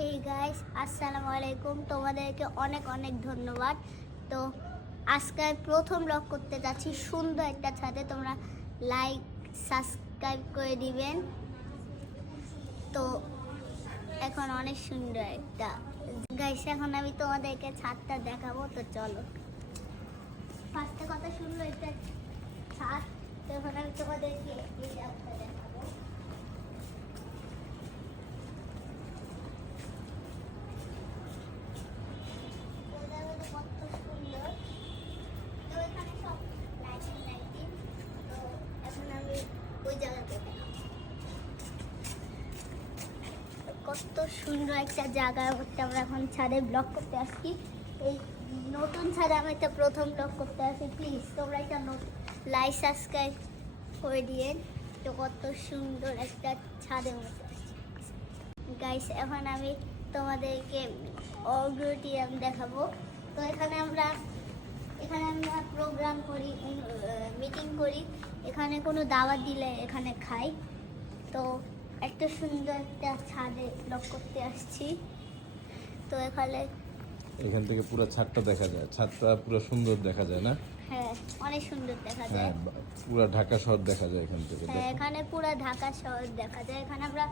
Hey guys, আসসালামু আলাইকুম। তোমাদেরকে অনেক অনেক ধন্যবাদ। তো আজকে প্রথম ব্লগ করতে যাচ্ছি সুন্দর একটা ছাদে। তোমরা লাইক সাবস্ক্রাইব করে দিবেন। তো এখন অনেক সুন্দর একটা গাইস, এখন আমি তোমাদেরকে ছাদটা দেখাবো। তো চলো, ফার্স্টে কত সুন্দর একটা ছাদ। তো এখন আমি তোমাদেরকে এই ছাদটা দেখাবো। কত সুন্দর একটা জায়গার মধ্যে আমরা এখন ছাদে ব্লগ করতে আসছি। এই নতুন ছাদে আমি একটা প্রথম ব্লগ করতে আসি। প্লিজ তোমরা একটা লাইক সাবস্ক্রাইব করে দিয়ে। তো কত সুন্দর একটা ছাদের মধ্যে আসছি গাইস। এখন আমি তোমাদেরকে অগ্রটিয়াম দেখাবো। তো এখানে আমরা প্রোগ্রাম করি, মিটিং করি। এখানে কোনো দাওয়াত দিলে এখানে খাই। তো একটা সুন্দর একটা ছাদে ব্লগ করতে আসছি। তো এখান থেকে পুরো ছাদটা দেখা যায়। ছাদটা পুরো সুন্দর দেখা যায় না? হ্যাঁ, অনেক সুন্দর দেখা যায়। পুরো ঢাকা শহর দেখা যায় এখান থেকে। হ্যাঁ, এখানে পুরো ঢাকা শহর দেখা যায়। এখানে আমরা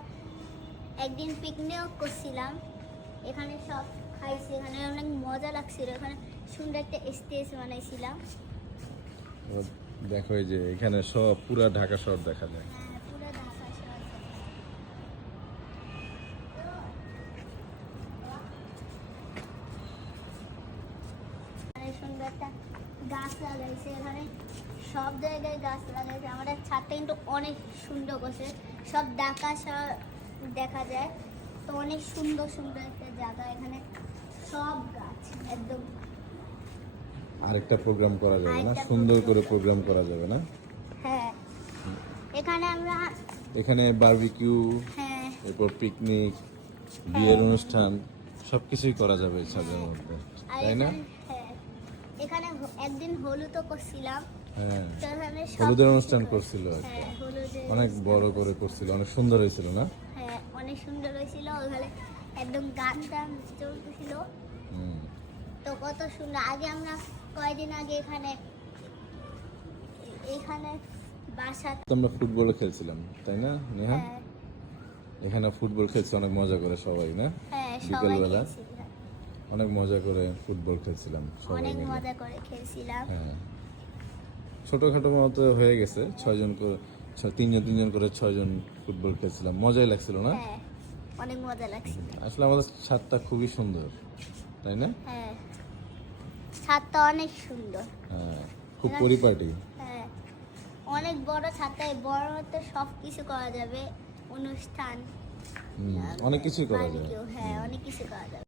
একদিন পিকনিক করছিলাম, এখানে সব খাইছি। এখানে অনেক মজা লাগছিল। এখানে সুন্দর একটা স্টেজ বানাইছিলাম। দেখো এই যে এখানে সব পুরো ঢাকা শহর দেখা যায়। হ্যাঁ, পুরো ঢাকা শহর। সুন্দর একটা গাছ লাগাইছে। এখানে সব জায়গায় গাছ লাগাইছে। আমাদের ছাদটা কিন্তু অনেক সুন্দর করছে। সব ঢাকা শহর দেখা যায়। তো অনেক সুন্দর সুন্দর একটা জায়গা। এখানে সব গাছ একদম। আরেকটা প্রোগ্রাম করা যাবে না? সুন্দর করে প্রোগ্রাম করা যাবে না? হ্যাঁ, এখানে বারবিকিউ, হ্যাঁ, এরপর পিকনিক, বিয়ের অনুষ্ঠান সবকিছুই করা যাবে এই ছাদের মধ্যে, তাই না? হ্যাঁ, এখানে একদিন হলুদও করছিলাম। হ্যাঁ, তো এখানে হলুদের অনুষ্ঠান করছিল। হ্যাঁ, অনেক বড় করে করছিল, অনেক সুন্দর হয়েছিল না? হ্যাঁ, অনেক সুন্দর হয়েছিল। ওখানে একদম গান টান চলতেছিল। তো কত সুন্দর। আমরা কয়েকদিন আগে এখানে বাসা আমরা ফুটবল খেলছিলাম, তাই না নেহা? হ্যাঁ, এখানে ফুটবল খেলছি অনেক মজা করে সবাই, না? হ্যাঁ, বিকেলবেলা অনেক মজা করে ফুটবল খেলছিলাম সবাই অনেক মিলে। মজা করে খেলছিলাম। হ্যাঁ, ছোটখাটো মতো হয়ে গেছে। 6 জন করে, 3 জন করে 6 জন ফুটবল খেলছিলাম। মজাই লাগছিল না? হ্যাঁ, অনেক মজা লাগছিল। আসলে আমাদের ছাদটা খুবই সুন্দর, তাই না? হ্যাঁ, ছাদটা অনেক সুন্দর। হ্যাঁ, খুব পরিপাটি। হ্যাঁ, অনেক বড় ছাদটা। বড় মতো সব কিছু করা যাবে। অনুষ্ঠান, অনেক কিছুই করা যাবে। হ্যাঁ, অনেক কিছু করা যাবে।